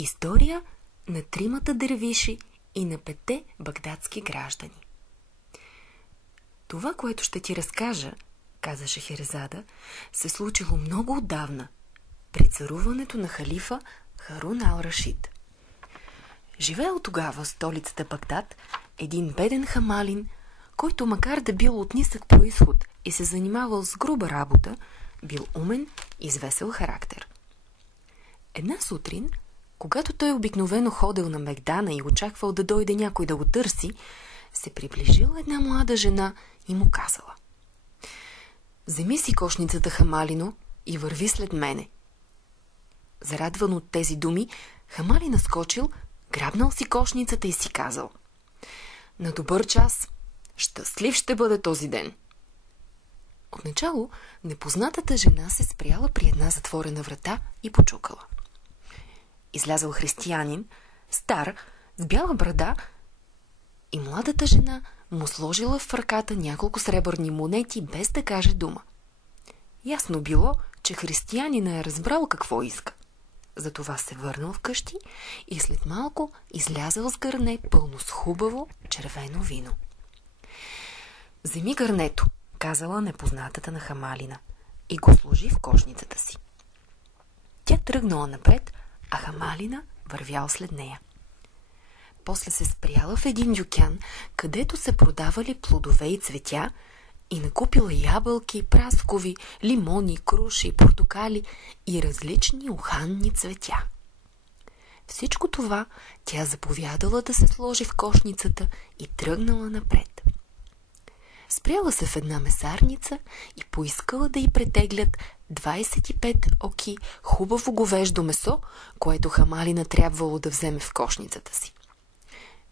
История на тримата дервиши и на 5 багдадски граждани. Това, което ще ти разкажа, каза Шехерезада, се случило много отдавна, при царуването на халифа Харун ал-Рашид. Живеел тогава в столицата Багдад един беден хамалин, който макар да бил от нисък произход и се занимавал с груба работа, бил умен и с весел характер. Една сутрин, когато той обикновено ходил на мегдана и очаквал да дойде някой да го търси, се приближила една млада жена и му казала: „Вземи си кошницата, хамалино, и върви след мене.“ Зарадван от тези думи, хамалин наскочил, грабнал си кошницата и си казал: „На добър час! Щастлив ще бъде този ден!“ Отначало непознатата жена се спряла при една затворена врата и почукала. Излязъл християнин, стар, с бяла брада, и младата жена му сложила в ръката няколко сребърни монети, без да каже дума. Ясно било, че християнина е разбрал какво иска. Затова се върнал вкъщи и след малко излязъл с гърне пълно с хубаво червено вино. „Вземи гърнето“, казала непознатата на хамалина, и го сложи в кошницата си. Тя тръгнала напред, а хамалина вървял след нея. После се спряла в един дюкян, където се продавали плодове и цветя, и накупила ябълки, праскови, лимони, круши, портокали и различни уханни цветя. Всичко това тя заповядала да се сложи в кошницата и тръгнала напред. Спряла се в една месарница и поискала да й претеглят 25 оки хубаво говеждо месо, което хамалина трябвало да вземе в кошницата си.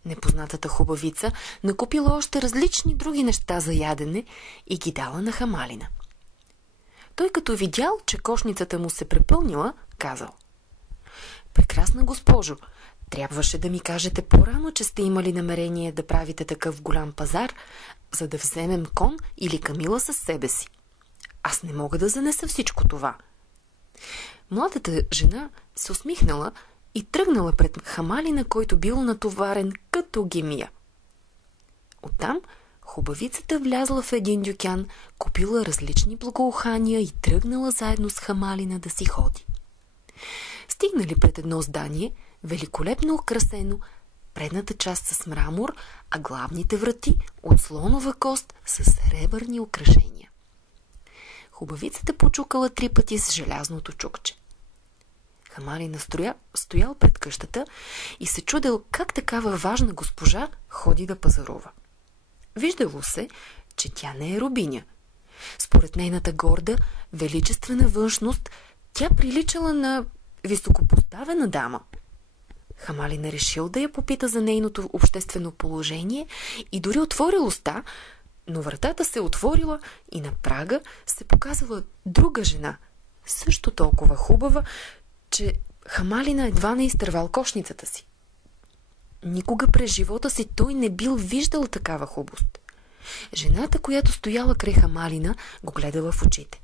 Непознатата хубавица накупила още различни други неща за ядене и ги дала на хамалина. Той, като видял, че кошницата му се препълнила, казал: „Прекрасна госпожо, трябваше да ми кажете по-рано, че сте имали намерение да правите такъв голям пазар, за да вземем кон или камила със себе си. Аз не мога да занеса всичко това.“ Младата жена се усмихнала и тръгнала пред хамалина, който бил натоварен като гемия. Оттам хубавицата влязла в един дюкян, купила различни благоухания и тръгнала заедно с хамалина да си ходи. Стигнали пред едно здание, великолепно украсено, предната част с мрамор, а главните врати от слонова кост с сребърни украшения. Хубавицата почукала 3 пъти с желязното чукче. Хамалина стоял пред къщата и се чудел как такава важна госпожа ходи да пазарува. Виждало се, че тя не е робиня. Според нейната горда, величествена външност, тя приличала на високопоставена дама. Хамалина решил да я попита за нейното обществено положение и дори отворил уста, но вратата се отворила и на прага се показала друга жена, също толкова хубава, че хамалина едва не изтървал кошницата си. Никога през живота си той не бил виждал такава хубост. Жената, която стояла край хамалина, го гледала в очите.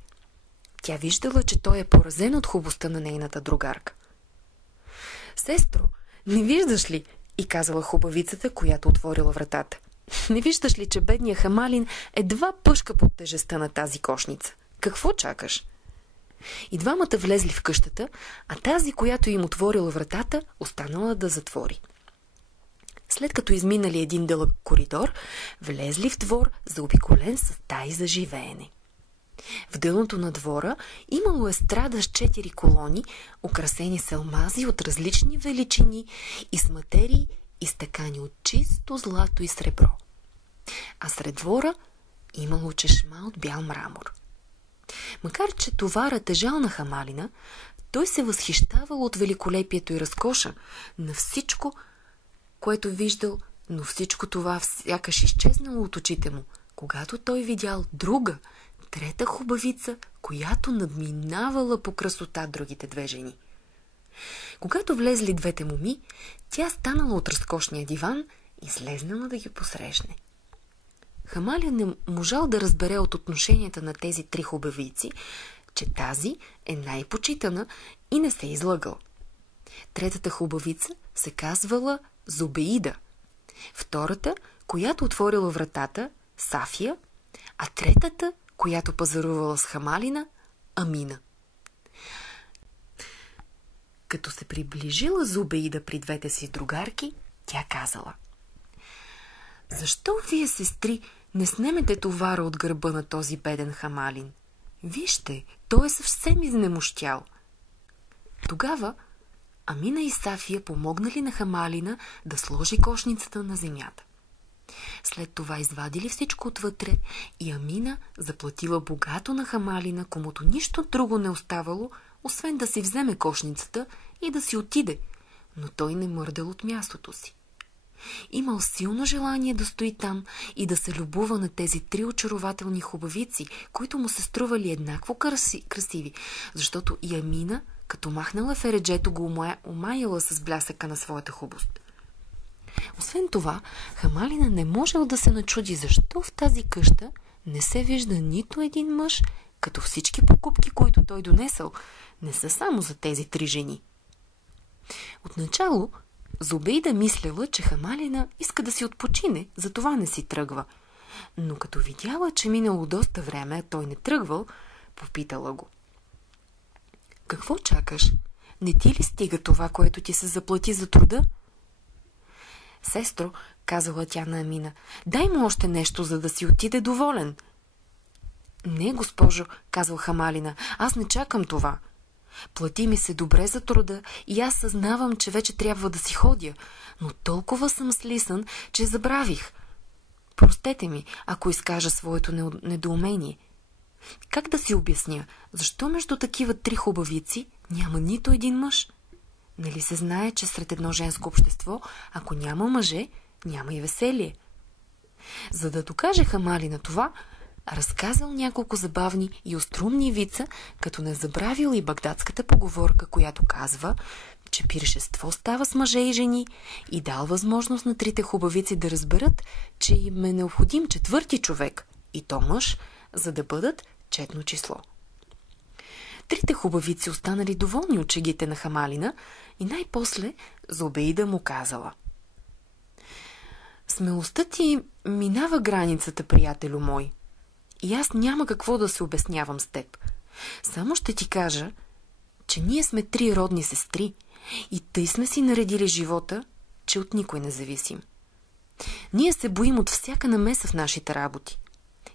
Тя виждала, че той е поразен от хубостта на нейната другарка. „Сестро, не виждаш ли?“ и казала хубавицата, която отворила вратата. „Не виждаш ли, че бедният хамалин едва пъшка под тежестта на тази кошница? Какво чакаш?“ И двамата влезли в къщата, а тази, която им отворила вратата, останала да затвори. След като изминали един дълъг коридор, влезли в двор, заобиколен с стаи за живеене. В дъното на двора имало естрада с 4 колони, украсени с алмази от различни величини и с материи и стакани от чисто злато и сребро. А сред двора имало чешма от бял мрамор. Макар че товара тежал на хамалина, той се възхищавал от великолепието и разкоша на всичко, което виждал, но всичко това сякаш изчезнало от очите му, когато той видял друга, трета хубавица, която надминавала по красота другите 2 жени. Когато влезли 2 моми, тя станала от разкошния диван и слезнала да ги посрещне. Хамалин не можал да разбере от отношенията на тези 3 хубавици, че тази е най-почитана и не се излъгал. Третата хубавица се казвала Зобеида. Втората, която отворила вратата, Сафия, а третата, която пазарувала с Хамалина, Амина. Като се приближила Зобеида при двете си другарки, тя казала: защо вие, сестри, не снемете товара от гърба на този беден Хамалин? Вижте, той е съвсем изнемощял. Тогава Амина и Сафия помогнали на Хамалина да сложи кошницата на земята. След това извадили всичко отвътре и Амина заплатила богато на Хамалина, комуто нищо друго не оставало, освен да си вземе кошницата и да си отиде, но той не мърдал от мястото си. Имал силно желание да стои там и да се любува на тези три очарователни хубавици, които му се стрували еднакво красиви, защото и Амина, като махнала фереджето, го омаяла с блясъка на своята хубост. Освен това, Хамалина не можел да се начуди защо в тази къща не се вижда нито един мъж, като всички покупки, които той донесъл, не са само за тези три жени. Отначало Зобеида мислела, че Хамалина иска да си отпочине, затова не си тръгва. Но като видяла, че минало доста време, а той не тръгвал, попитала го: какво чакаш? Не ти ли стига това, което ти се заплати за труда? Сестро, казала тя на Амина, дай му още нещо, за да си отиде доволен. Не, госпожо, казал Хамалина, аз не чакам това. Плати ми се добре за труда и аз съзнавам, че вече трябва да си ходя, но толкова съм слисан, че забравих. Простете ми, ако изкажа своето недоумение. Как да си обясня, защо между такива три хубавици няма нито един мъж? Нали се знае, че сред едно женско общество, ако няма мъже, няма и веселие. За да докаже Хамалина това, разказал няколко забавни и острумни вица, като не забравил и багдадската поговорка, която казва, че пиршество става с мъже и жени, и дал възможност на трите хубавици да разберат, че им е необходим четвърти човек, и то мъж, за да бъдат четно число. Трите хубавици останали доволни от шегите на Хамалина и най-после Зобеида му казала: смелостта ти минава границата, приятелю мой. И аз няма какво да се обяснявам с теб. Само ще ти кажа, че ние сме три родни сестри и тъй сме си наредили живота, че от никой не зависим. Ние се боим от всяка намеса в нашите работи.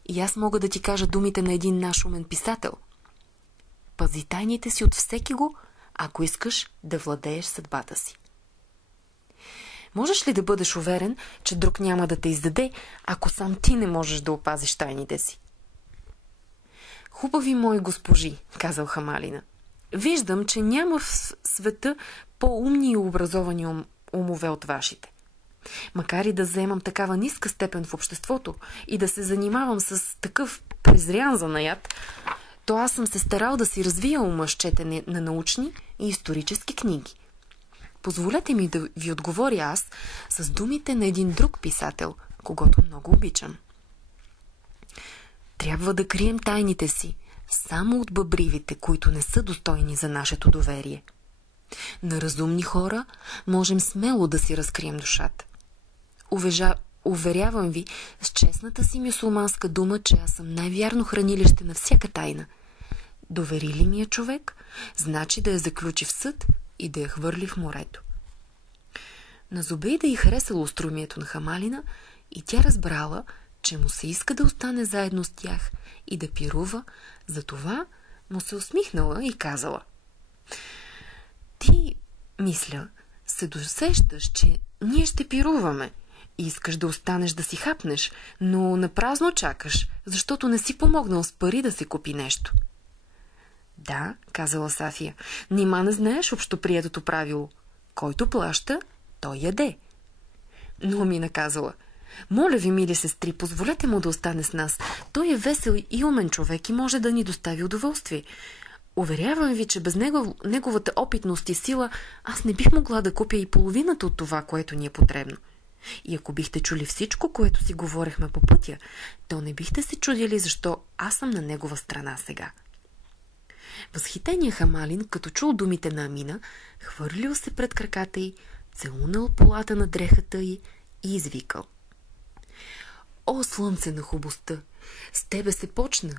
И аз мога да ти кажа думите на един наш умен писател: пази тайните си от всеки го, ако искаш да владееш съдбата си. Можеш ли да бъдеш уверен, че друг няма да те издаде, ако сам ти не можеш да опазиш тайните си? Хубави мои госпожи, казал Хамалина, виждам, че няма в света по-умни и образовани умове от вашите. Макар и да заемам такава ниска степен в обществото и да се занимавам с такъв презрян занаят, то аз съм се старал да си развия ума с четене на научни и исторически книги. Позволете ми да ви отговоря аз с думите на един друг писател, когото много обичам. Трябва да крием тайните си само от бъбривите, които не са достойни за нашето доверие. На разумни хора можем смело да си разкрием душата. Уверявам ви с честната си мюсюлманска дума, че аз съм най-вярно хранилище на всяка тайна. Довери ли ми я човек, значи да я заключи в съд и да я хвърли в морето. На Зобеида й харесало острумието на Хамалина и тя разбрала, че му се иска да остане заедно с тях и да пирува, затова му се усмихнала и казала: ти, мисля, се досещаш, че ние ще пируваме и искаш да останеш да си хапнеш, но напразно чакаш, защото не си помогнал с пари да си купи нещо. Да, казала Сафия, нима не знаеш общоприетото правило: който плаща, той яде. Но Амина казала: моля ви, мили сестри, позволете му да остане с нас. Той е весел и умен човек и може да ни достави удоволствие. Уверявам ви, че без неговата опитност и сила аз не бих могла да купя и половината от това, което ни е потребно. И ако бихте чули всичко, което си говорехме по пътя, то не бихте се чудили защо аз съм на негова страна сега. Възхитеният Хамалин, като чул думите на Амина, хвърлил се пред краката й, целунал полата на дрехата й и извикал: „О, слънце на хубостта! С тебе се почна!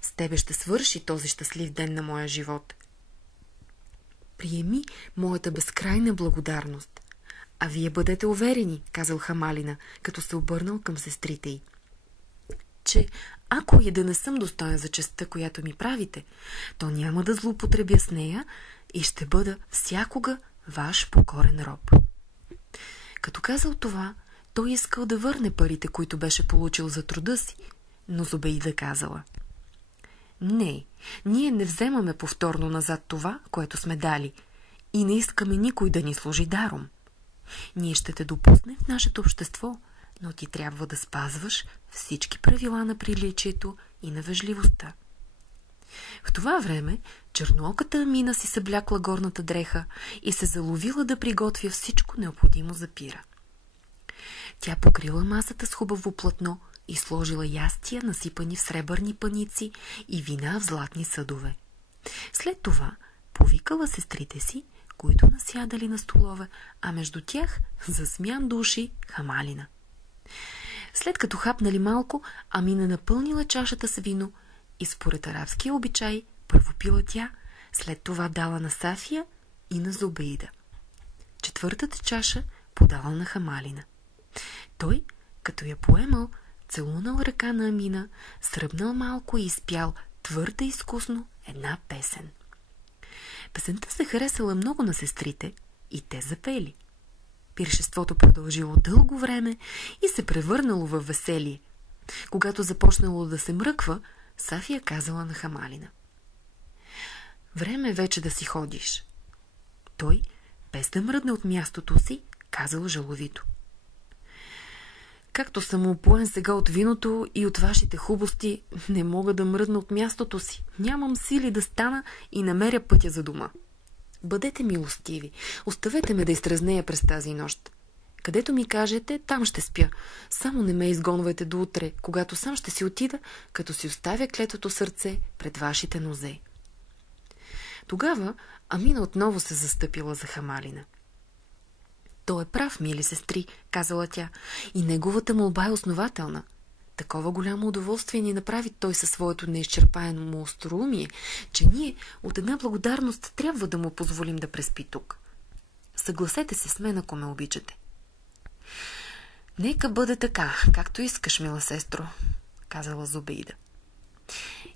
С тебе ще свърши този щастлив ден на моя живот. Приеми моята безкрайна благодарност. А вие бъдете уверени“, казал Хамалина, като се обърнал към сестрите й, „че ако и да не съм достоен за честта, която ми правите, то няма да злоупотребя с нея и ще бъда всякога ваш покорен роб.“ Като казал това, той искал да върне парите, които беше получил за труда си, но Зубейда казала: „Не, ние не вземаме повторно назад това, което сме дали, и не искаме никой да ни служи даром. Ние ще те допуснем в нашето общество, но ти трябва да спазваш всички правила на приличието и на вежливостта.“ В това време чернооката Амина си съблякла горната дреха и се заловила да приготвя всичко необходимо за пира. Тя покрила масата с хубаво платно и сложила ястия, насипани в сребърни паници, и вина в златни съдове. След това повикала сестрите си, които насядали на столове, а между тях засмян души Хамалина. След като хапнали малко, Амина напълнила чашата с вино и според арабския обичай първо пила тя, след това дала на Сафия и на Зубейда. Четвъртата чаша подала на Хамалина. Той, като я поемал, целунал ръка на Амина, сръбнал малко и изпял твърде изкусно една песен. Песента се харесала много на сестрите и те запели. Пиршеството продължило дълго време и се превърнало във веселие. Когато започнало да се мръква, Сафия казала на Хамалина: „Време е вече да си ходиш.“ Той, без да мръдне от мястото си, казал жаловито: „Както съм опоен сега от виното и от вашите хубости, не мога да мръдна от мястото си. Нямам сили да стана и намеря пътя за дома. Бъдете милостиви, оставете ме да изтрезнея през тази нощ. Където ми кажете, там ще спя. Само не ме изгонвайте до утре, когато сам ще си отида, като си оставя клетото сърце пред вашите нозе.“ Тогава Амина отново се застъпила за Хамалина. „Той е прав, мили сестри“, казала тя, „и неговата молба е основателна. Такова голямо удоволствие ни направи той със своето неизчерпаемо му остроумие, че ние от една благодарност трябва да му позволим да преспи тук. Съгласете се с мен, ако ме обичате.“ „Нека бъде така, както искаш, мила сестро“, казала Зубейда.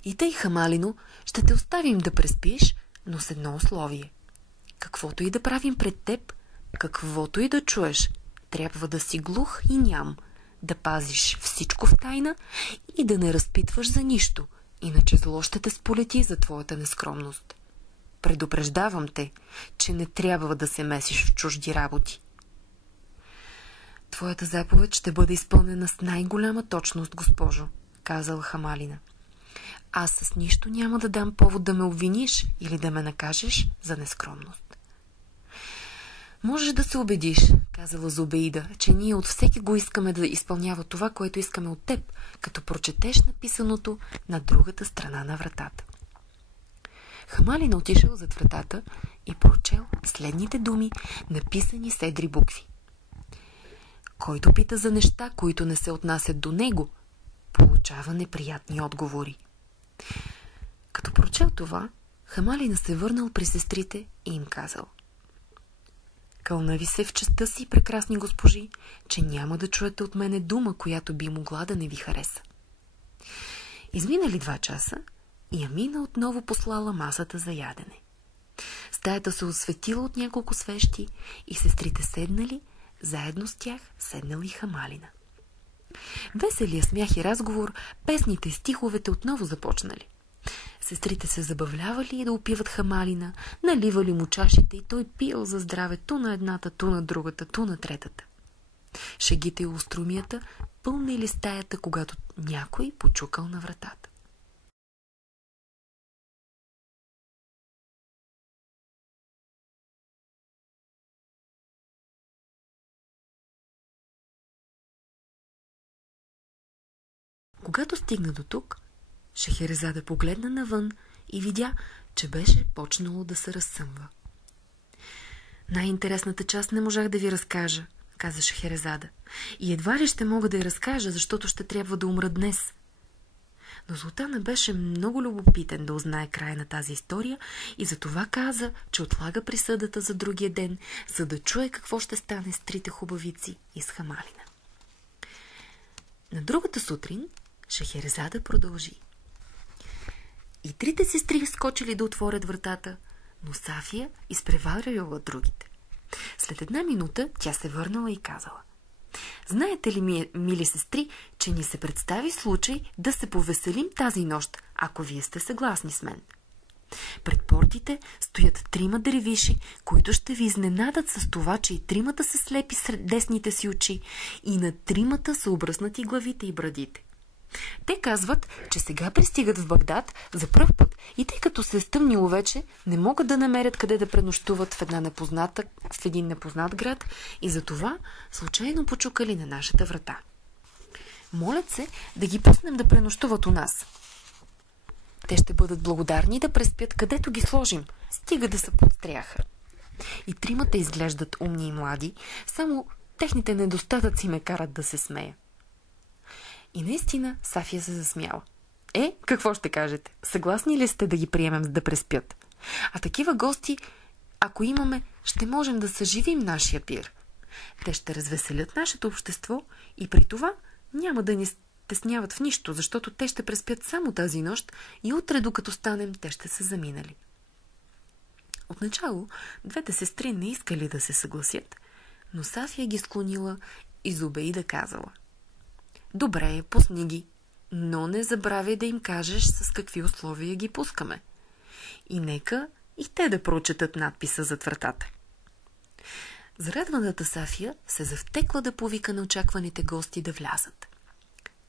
„И тъй, Хамалино, ще те оставим да преспиш, но с едно условие. Каквото и да правим пред теб, каквото и да чуеш, трябва да си глух и ням, да пазиш всичко в тайна и да не разпитваш за нищо, иначе зло ще те сполети за твоята нескромност. Предупреждавам те, че не трябва да се месиш в чужди работи.“ „Твоята заповед ще бъде изпълнена с най-голяма точност, госпожо“, казал Хамалина. „Аз с нищо няма да дам повод да ме обвиниш или да ме накажеш за нескромност.“ „Можеш да се убедиш“, казала Зубейда, „че ние от всеки го искаме да изпълнява това, което искаме от теб, като прочетеш написаното на другата страна на вратата.“ Хамалина отишъл зад вратата и прочел следните думи, написани с едри букви: „Който пита за неща, които не се отнасят до него, получава неприятни отговори.“ Като прочел това, Хамалина се върнал при сестрите и им казал: „Кълна ви се в честта си, прекрасни госпожи, че няма да чуете от мене дума, която би могла да не ви хареса.“ Изминали 2 часа и Амина отново послала масата за ядене. Стаята се осветила от няколко свещи и сестрите седнали, заедно с тях седнал и Хамалина. Веселия смях и разговор, песните и стиховете отново започнали. Сестрите се забавлявали да опиват Хамалина, наливали му чашите и той пил за здраве ту на едната, ту на другата, ту на третата. Шегите и остроумията пълнили стаята, когато някой почукал на вратата. Когато стигна до тук, Шехерезада погледна навън и видя, че беше почнало да се разсъмва. Най-интересната част не можах да ви разкажа, каза Шехерезада. И едва ли ще мога да я разкажа, защото ще трябва да умра днес. Но Султана беше много любопитен да узнае края на тази история и затова каза, че отлага присъдата за другия ден, за да чуе какво ще стане с трите хубавици и с Хамалина. На другата сутрин Шехерезада продължи. И трите сестри скочили да отворят вратата, но Сафия изпреварила другите. След една минута тя се върнала и казала: знаете ли, мили сестри, че ни се представи случай да се повеселим тази нощ, ако вие сте съгласни с мен. Пред портите стоят трима дервиши, които ще ви изненадат с това, че и тримата са слепи сред десните си очи и на тримата са обръснати главите и брадите. Те казват, че сега пристигат в Багдад за пръв път и тъй като се е стъмнило вече, не могат да намерят къде да пренощуват в един непознат град и затова случайно почукали на нашата врата. Молят се да ги пуснем да пренощуват у нас. Те ще бъдат благодарни да преспят където ги сложим, стига да са подстряха. И тримата изглеждат умни и млади, само техните недостатъци ме карат да се смея. И наистина Сафия се засмяла. Какво ще кажете? Съгласни ли сте да ги приемем да преспят? А такива гости, ако имаме, ще можем да съживим нашия пир. Те ще развеселят нашето общество и при това няма да ни стесняват в нищо, защото те ще преспят само тази нощ и утре, докато станем, те ще са заминали. Отначало двете сестри не искали да се съгласят, но Сафия ги склонила и Зубейда казала: добре, пусни ги, но не забравяй да им кажеш с какви условия ги пускаме. И нека и те да прочетат надписа зад вратата. Зарадваната Сафия се завтекла да повика на очакваните гости да влязат.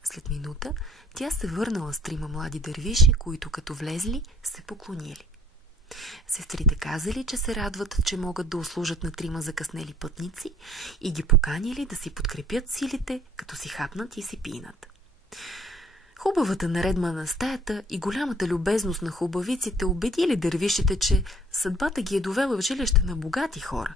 След минута тя се върнала с трима млади дервиши, които като влезли се поклонили. Сестрите казали, че се радват, че могат да услужат на трима закъснели пътници и ги поканили да си подкрепят силите, като си хапнат и си пинат. Хубавата наредба на стаята и голямата любезност на хубавиците убедили дервишите, че съдбата ги е довела в жилище на богати хора.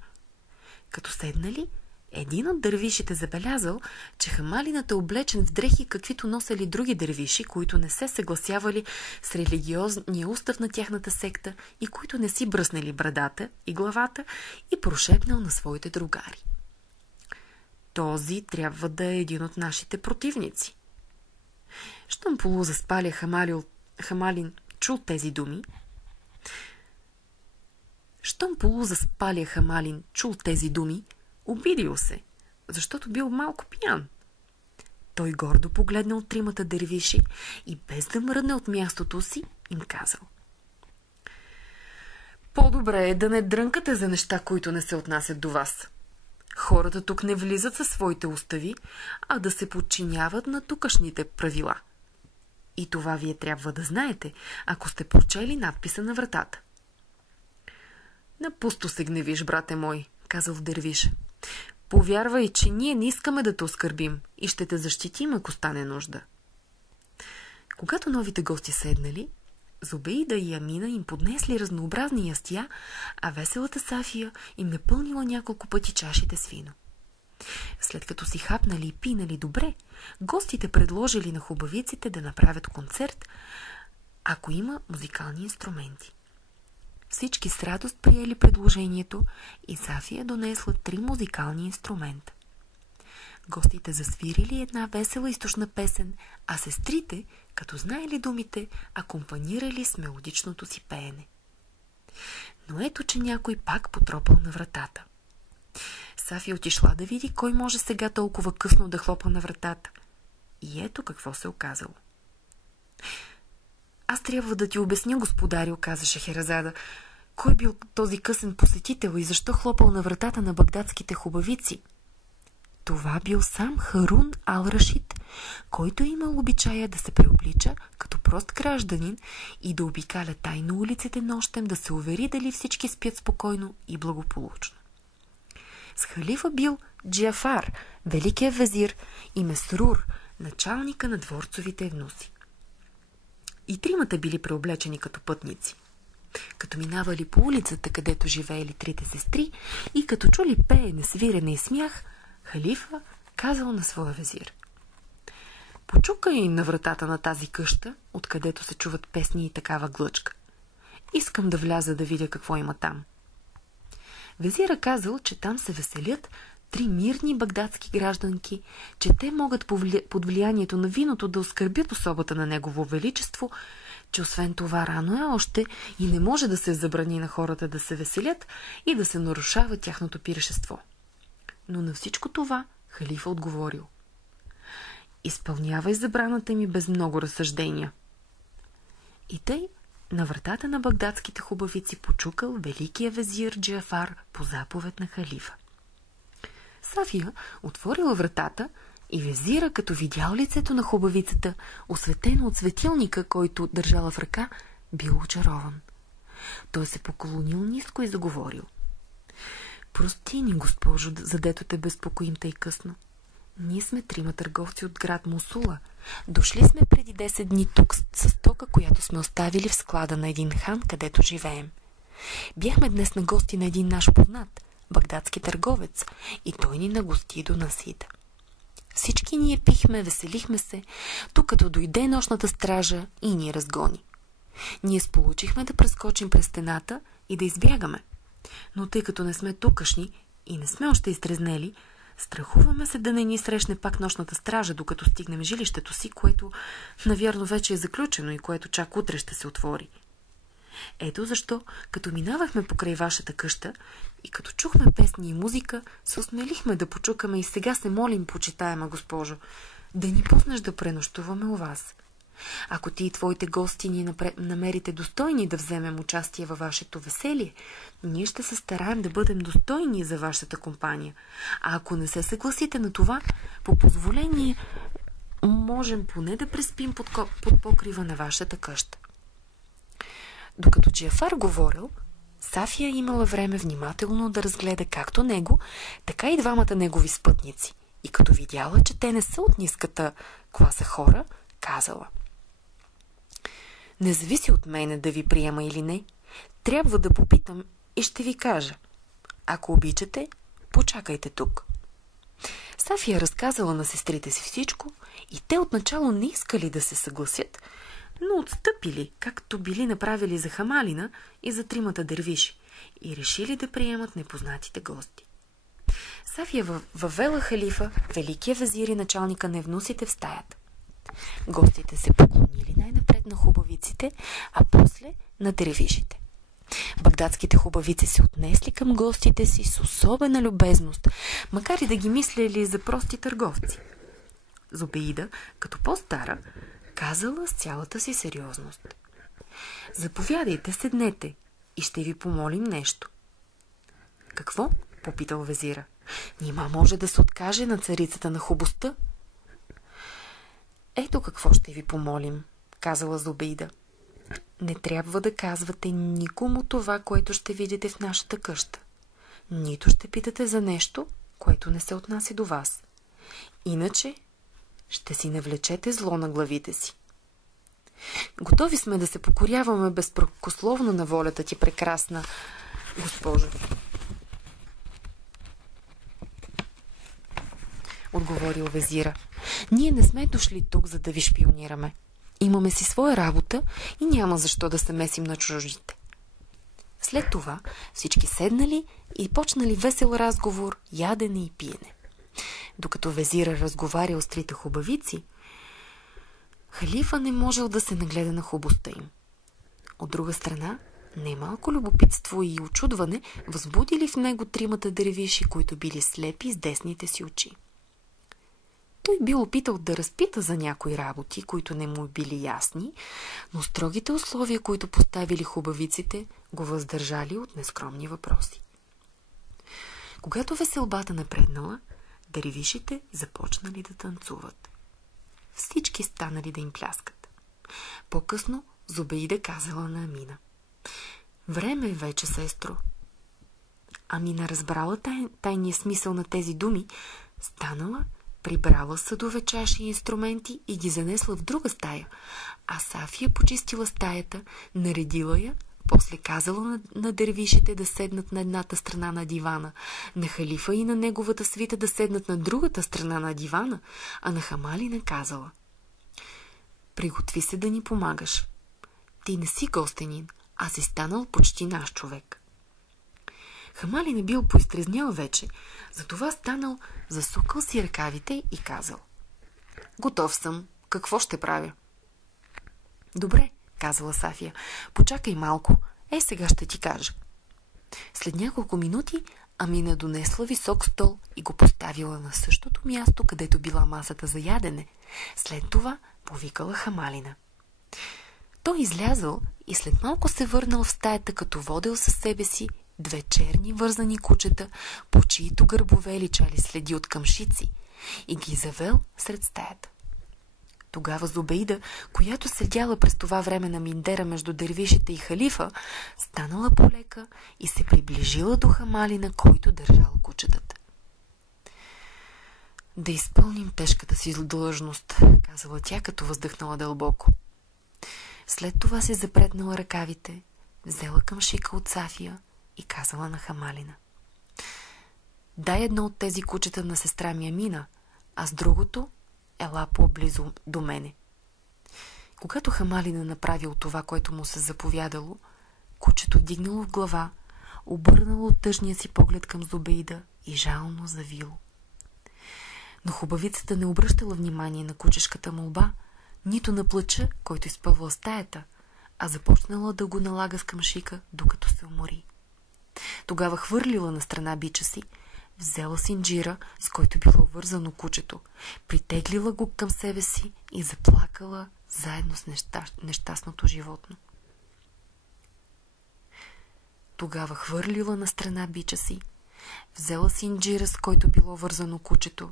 Като седнали, един от дервишите забелязал, че Хамалинът е облечен в дрехи, каквито носели други дервиши, които не се съгласявали с религиозния устав на тяхната секта и които не си бръснали брадата и главата, и прошепнал на своите другари: този трябва да е един от нашите противници. Щом полуза спаля Хамалин чул тези думи, обидил се, защото бил малко пиян. Той гордо погледнал тримата дервиши и без да мръдне от мястото си им казал: по-добре е да не дрънкате за неща, които не се отнасят до вас. Хората тук не влизат със своите устави, а да се подчиняват на тукашните правила. И това вие трябва да знаете, ако сте прочели надписа на вратата. Напусто се гневиш, брате мой, казал дервиш. Повярвай, че ние не искаме да те оскърбим и ще те защитим, ако стане нужда. Когато новите гости седнали, Зубейда и Амина им поднесли разнообразни ястия, а веселата Сафия им напълнила няколко пъти чашите с вино. След като си хапнали и пинали добре, гостите предложили на хубавиците да направят концерт, ако има музикални инструменти. Всички с радост приели предложението и Сафия донесла 3 музикални инструмента. Гостите засвирили една весела източна песен, а сестрите, като знаели думите, акомпанирали с мелодичното си пеене. Но ето, че някой пак потропал на вратата. Сафия отишла да види кой може сега толкова късно да хлопа на вратата. И ето какво се оказало. Аз трябва да ти обясня, господарю, каза Шехерезада, кой бил този късен посетител и защо хлопал на вратата на багдадските хубавици. Това бил сам Харун ал-Рашид, който имал обичая да се преоблича като прост гражданин и да обикаля тайно улиците нощем, да се увери дали всички спят спокойно и благополучно. С халифа бил Джафар, великият везир, и Месрур, началника на дворцовите евнуси. И тримата били преоблечени като пътници. Като минавали по улицата, където живеели трите сестри, и като чули пеене, свирене и смях, халифа казал на своя везир: почукай на вратата на тази къща, откъдето се чуват песни и такава глъчка. Искам да вляза да видя какво има там. Везира казал, че там се веселят 3 мирни багдадски гражданки, че те могат под влиянието на виното да оскърбят особата на Негово Величество, че освен това рано е още и не може да се забрани на хората да се веселят и да се нарушава тяхното пиршество. Но на всичко това халифа отговорил: изпълнявай забраната ми без много разсъждения. И тъй на вратата на багдадските хубавици почукал великия везир Джафар по заповед на халифа. Сафия отворила вратата и везира, като видял лицето на хубавицата, осветено от светилника, който държала в ръка, бил очарован. Той се поклонил ниско и заговорил: прости ни, госпожо, задето те безпокоим тъй късно. Ние сме 3 търговци от град Мусула. Дошли сме преди 10 дни тук с стока, която сме оставили в склада на един хан, където живеем. Бяхме днес на гости на един наш познат, багдадски търговец, и той ни нагости до насита. Всички ние пихме, веселихме се, тук като дойде нощната стража и ни разгони. Ние сполучихме да прескочим през стената и да избягаме. Но тъй като не сме тукашни и не сме още изтрезнели, страхуваме се да не ни срещне пак нощната стража, докато стигнем жилището си, което навярно вече е заключено и което чак утре ще се отвори. Ето защо, като минавахме покрай вашата къща и като чухме песни и музика, се осмелихме да почукаме и сега се молим, почитаема госпожо, да ни пуснеш да пренощуваме у вас. Ако ти и твоите гости ни намерите достойни да вземем участие във вашето веселие, ние ще се стараем да бъдем достойни за вашата компания. А ако не се съгласите на това, по позволение можем поне да преспим под покрива на вашата къща. Докато Джафар говорил, Сафия имала време внимателно да разгледа както него, така и 2 негови спътници. И като видяла, че те не са от ниската класа хора, казала: не зависи от мене да ви приема или не. Трябва да попитам и ще ви кажа. Ако обичате, почакайте тук. Сафия разказала на сестрите си всичко и те отначало не искали да се съгласят, но отстъпили, както били направили за Хамалина и за 3 дервиши, и решили да приемат непознатите гости. Сафия въвела халифа, великия везир и началника на евнусите в стаята. Гостите се поклонили най-напред на хубавиците, а после на дервишите. Багдадските хубавици се отнесли към гостите си с особена любезност, макар и да ги мислели за прости търговци. Зубеида, като по-стара, казала с цялата си сериозност: заповядайте, седнете и ще ви помолим нещо. Какво? Попитал везира. Нима може да се откаже на царицата на хубостта? Ето какво ще ви помолим, казала Зубеида. Не трябва да казвате никому това, което ще видите в нашата къща. Нито ще питате за нещо, което не се отнася до вас. Иначе ще си навлечете зло на главите си. Готови сме да се покоряваме безпрекословно на волята ти, прекрасна госпожо, отговорил везира. Ние не сме дошли тук, за да ви шпионираме. Имаме си своя работа и няма защо да се месим на чуждите. След това всички седнали и почнали весел разговор, ядене и пиене. Докато везира разговарял с 3 хубавици, халифа не можел да се нагледа на хубостта им. От друга страна, немалко любопитство и очудване възбудили в него 3 дервиши, които били слепи с десните си очи. Той бил опитал да разпита за някои работи, които не му били ясни, но строгите условия, които поставили хубавиците, го въздържали от нескромни въпроси. Когато веселбата напреднала, дервишите започнали да танцуват. Всички станали да им пляскат. По-късно Зубеида казала на Амина: време е вече, сестро. Амина разбрала тайния смисъл на тези думи, станала, прибрала съдове, чаши и инструменти и ги занесла в друга стая, а Сафия почистила стаята, наредила я, После казала на дервишите да седнат на едната страна на дивана, на халифа и на неговата свита да седнат на другата страна на дивана, а на Хамалина казала: приготви се да ни помагаш. Ти не си гостенин, а си станал почти наш човек. Хамалин е бил поизтрезнял вече, затова станал, засукал си ръкавите и казал: готов съм, какво ще правя? Добре, казала Сафия, почакай малко, сега ще ти кажа. След няколко минути Амина донесла висок стол и го поставила на същото място, където била масата за ядене. След това повикала Хамалина. Той излязъл и след малко се върнал в стаята, като водел със себе си 2 черни вързани кучета, по чието гърбове личали следи от камшици, и ги завел сред стаята. Тогава Зубейда, която седяла през това време на миндера между дервишите и халифа, станала полека и се приближила до Хамалина, който държал кучетата. Да изпълним тежката си длъжност, казала тя, като въздъхнала дълбоко. След това се запретнала ръкавите, взела камшика от Сафия и казала на Хамалина: дай едно от тези кучета на сестра ми Амина, а с другото ела по-близо до мене. Когато Хамалина направил това, което му се заповядало, кучето вдигнало в глава, обърнало тъжния си поглед към Зубейда и жално завило. Но хубавицата не обръщала внимание на кучешката молба, нито на плача, който изпъвал стаята, а започнала да го налага с камшика, докато се умори. Тогава хвърлила на страна бича си, взела синджира, с който било вързано кучето, притеглила го към себе си и заплакала заедно с нещастното животно. Тогава хвърлила на страна бича си, взела синджира, с който било вързано кучето,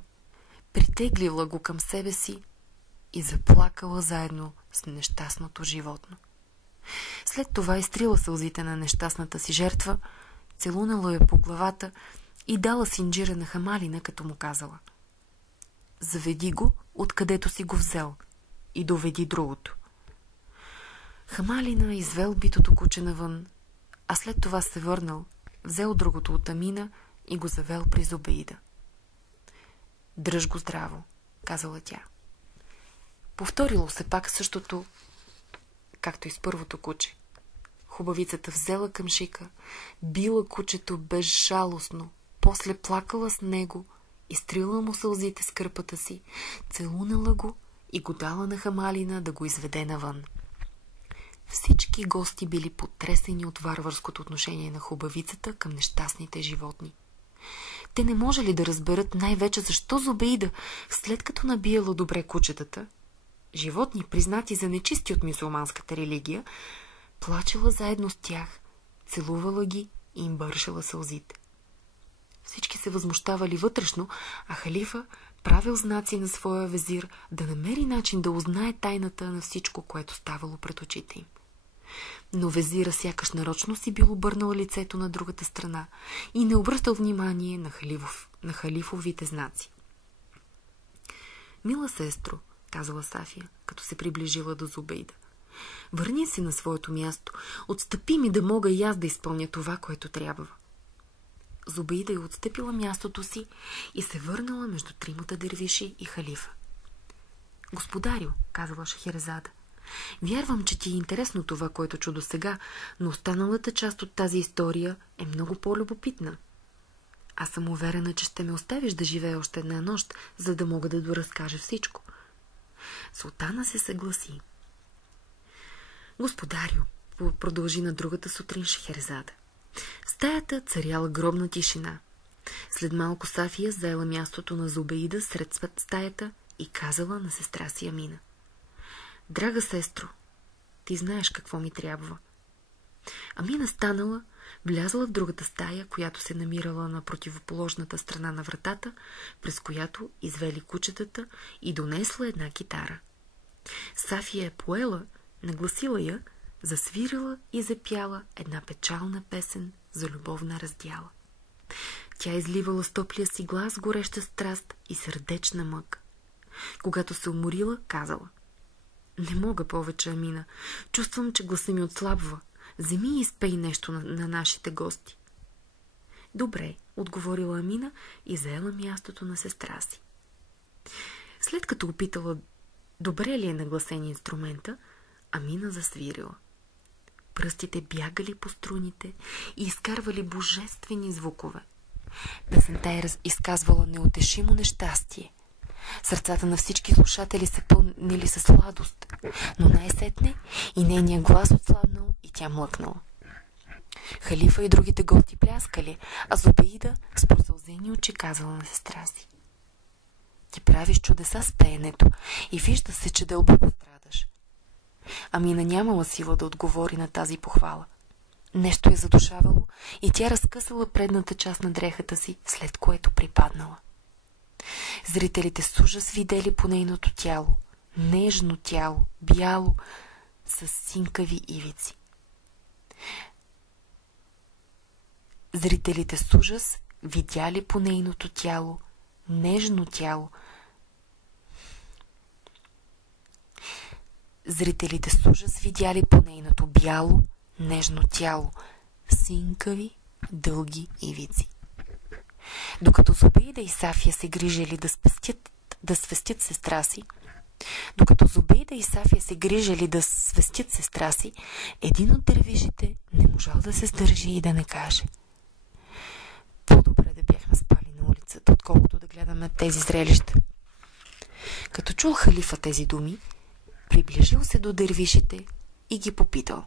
притеглила го към себе си и заплакала заедно с нещастното животно. След това изтрила сълзите на нещастната си жертва, целунала я по главата и дала синджира на Хамалина, като му казала: заведи го, откъдето си го взел, и доведи другото. Хамалина извел битото куче навън, а след това се върнал, взел другото от Амина и го завел при Зубейда. Дръж го здраво, казала тя. Повторило се пак същото, както и с първото куче. Хубавицата взела камшика, била кучето безжалостно, после плакала с него, изтрила му сълзите с кърпата си, целунала го и го дала на Хамалина да го изведе навън. Всички гости били потресени от варварското отношение на хубавицата към нещастните животни. Те не можели да разберат най-вече защо Зубейда, след като набияла добре кучетата, животни, признати за нечисти от мюсюлманската религия, плачела заедно с тях, целувала ги и им бършала сълзите. Всички се възмущавали вътрешно, а халифа правил знаци на своя везир да намери начин да узнае тайната на всичко, което ставало пред очите им. Но везира сякаш нарочно си бил обърнал лицето на другата страна и не обръщал внимание на халифовите знаци. Мила сестро, казала Сафия, като се приближила до Зубейда, върни се на своето място, отстъпи ми да мога и аз да изпълня това, което трябва. Зубейда е отстъпила мястото си и се върнала между тримата дервиши и халифа. Господарю, казала Шехерезада, вярвам, че ти е интересно това, което чу досега, но останалата част от тази история е много по-любопитна. Аз съм уверена, че ще ме оставиш да живея още една нощ, за да мога да доразкажа всичко. Султана се съгласи. Господарю, продължи на другата сутрин Шехерезада, в стаята царяла гробна тишина. След малко Сафия заела мястото на Зубейда сред стаята и казала на сестра си Амина: драга сестро, ти знаеш какво ми трябва. Амина станала, влязла в другата стая, която се намирала на противоположната страна на вратата, през която извели кучетата и донесла една китара. Сафия е поела, нагласила я, засвирила и запяла една печална песен за любовна раздяла. Тя изливала с топлия си глас гореща страст и сърдечна мъка. Когато се уморила, казала: не мога повече, Амина. Чувствам, че гласа ми отслабва. вземи и изпей нещо на нашите гости. Добре, отговорила Амина и заела мястото на сестра си. След като опитала добре ли е нагласен инструмента, Амина засвирила. Пръстите бягали по струните и изкарвали божествени звукове. Песента е изказвала неутешимо нещастие. Сърцата на всички слушатели се пълнили със сладост, но най-сетне и нейният глас отслабнал и тя млъкнала. Халифа и другите гости пляскали, а Зубейда с просълзени очи казала на сестра си: ти правиш чудеса с пеенето и вижда се, че дълбоко страдаш. Амина нямала сила да отговори на тази похвала. Нещо е задушавало и тя разкъсала предната част на дрехата си, след което припаднала. Зрителите с ужас видели по нейното тяло, нежно тяло, бяло, с синкави ивици. Зрителите с ужас видяли по нейното тяло, нежно тяло. Зрителите с ужас видяли по нейното бяло, нежно тяло, синкави, дълги ивици. Докато Зубейда и Сафия се грижали да свестят сестра си, един от дервишите не можал да се сдържи и да не каже: по-добре да бяхме спали на улицата, отколкото да гледаме тези зрелища. Като чул халифа тези думи, приближил се до дервишите и ги попитал: